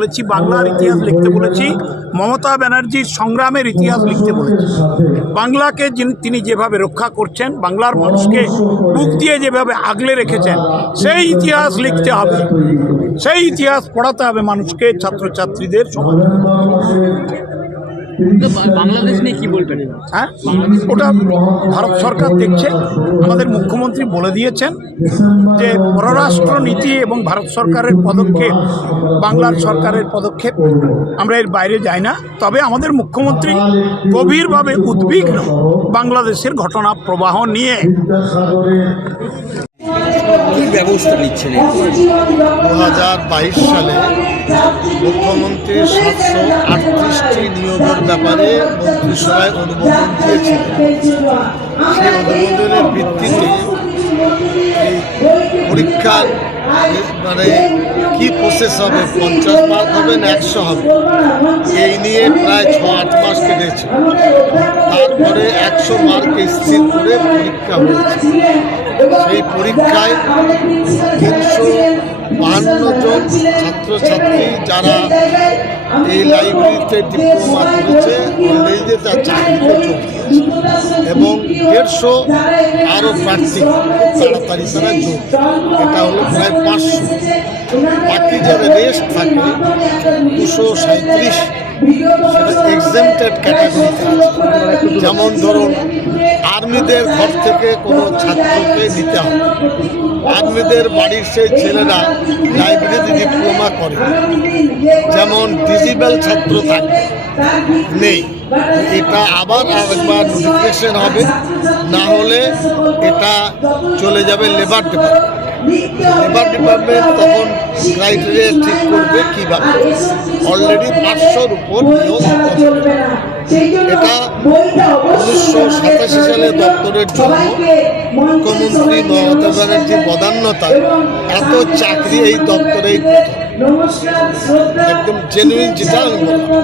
বলেছি, বাংলার ইতিহাস লিখতে বলেছি, মমতা ব্যানার্জির সংগ্রামের ইতিহাস লিখতে বলেছি। বাংলাকে তিনি যেভাবে রক্ষা করছেন, বাংলার মানুষকে বুক দিয়ে যেভাবে আগলে রেখেছেন, সেই ইতিহাস লিখতে হবে, সেই ইতিহাস পড়াতে হবে মানুষকে, ছাত্রছাত্রীদের, সমাজ। বাংলাদেশ নিয়ে কি বলবেন? হ্যাঁ, ওটা ভারত সরকার দেখছে। আমাদের মুখ্যমন্ত্রী বলে দিয়েছেন যে পররাষ্ট্র নীতি এবং ভারত সরকারের পদক্ষেপ, বাংলার সরকারের পদক্ষেপ, আমরা এর বাইরে যাই না। তবে আমাদের মুখ্যমন্ত্রী গভীরভাবে উদ্বিগ্ন বাংলাদেশের ঘটনা প্রবাহ নিয়ে। কি ব্যবস্থা নিচ্ছেন? 2022 সালে মুখ্যমন্ত্রী 738টি নিয়োগের ব্যাপারে মন্ত্রিসভায় অনুমোদন দিয়েছিলেন। সেই অনুমোদনের ভিত্তিতে এই পরীক্ষার কি প্রসেস হবে, 50 মার্ক হবে না 100 হবে, এই নিয়ে প্রায় 6-8 মাস কেটেছে। তারপরে 100 মার্ক স্থির করে পরীক্ষা হয়েছে। সেই পরীক্ষায় 352 জন ছাত্রছাত্রী যারা এই লাইব্রেরিতে ডিপ্লোমা করেছে, অলরেডি তার চাকরিতে যোগ দিয়েছে, এবং 150 আরও প্রার্থী তাড়াতাড়ি তারা যোগ, এটা হলো প্রায় 500। বাকি যারা রেস্ট থাকে 237, সেটা এক্সেম্পটেড ক্যাটাগরিতে আছে। যেমন ধরুন, আর্মিদের ঘর থেকে কোনো ছাত্রকে নিতে হবে, আর্মিদের বাড়ির সেই ছেলেরা লাইব্রেরিতে ডিপ্লোমা করে, যেমন ডিজেবল ছাত্র থাকবে, নেই। এটা আবার আরেকবার নোটিফিকেশন হবে, না হলে এটা চলে যাবে লেবার ডিপার্টমেন্ট। লেবার ডিপার্টমেন্ট তখন ক্রাইটেরিয়া ঠিক করবে কীভাবে। অলরেডি 500-র উপর নিয়োগ। এটা 1987 সালে দপ্তরের জন্য মুখ্যমন্ত্রী মমতা ব্যানার্জির বদান্যতায় এত চাকরি এই দপ্তরেই একদম জেনুইন, যেটা আমি বললাম।